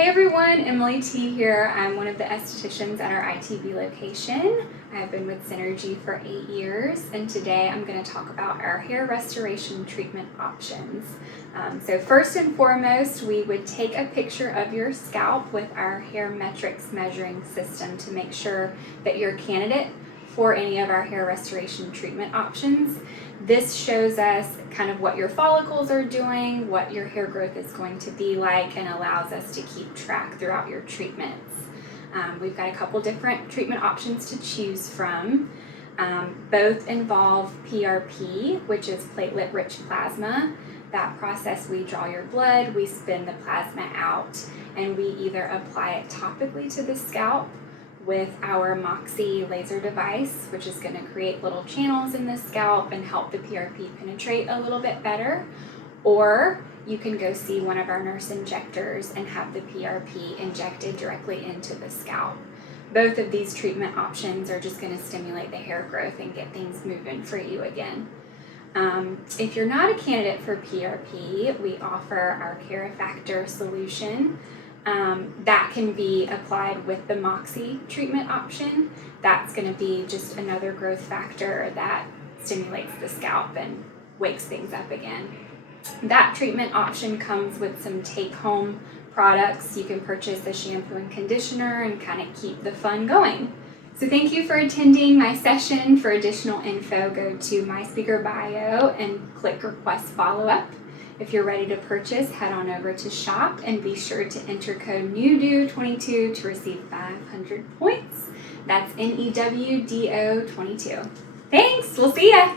Hey everyone, Emily T here. I'm one of the estheticians at our ITB location. I've been with Synergy for 8 years, and today I'm going to talk about our hair restoration treatment options. So first and foremost, we would take a picture of your scalp with our Hair Metrics measuring system to make sure that you're a candidate for any of our hair restoration treatment options. This shows us kind of what your follicles are doing, what your hair growth is going to be like, and allows us to keep track throughout your treatments. We've got a couple different treatment options to choose from. Both involve PRP, which is platelet-rich plasma. That process, we draw your blood, we spin the plasma out, and we either apply it topically to the scalp with our Moxie laser device, which is going to create little channels in the scalp and help the PRP penetrate a little bit better. Or you can go see one of our nurse injectors and have the PRP injected directly into the scalp. Both of these treatment options are just going to stimulate the hair growth and get things moving for you again. If you're not a candidate for PRP, we offer our Carifactor solution. That can be applied with the Moxie treatment option. That's going to be just another growth factor that stimulates the scalp and wakes things up again. That treatment option comes with some take-home products. You can purchase the shampoo and conditioner and kind of keep the fun going. So thank you for attending my session. For additional info, go to my speaker bio and click request follow-up. If you're ready to purchase, head on over to shop and be sure to enter code NEWDO22 to receive 500 points. That's NEWDO22. Thanks, we'll see ya.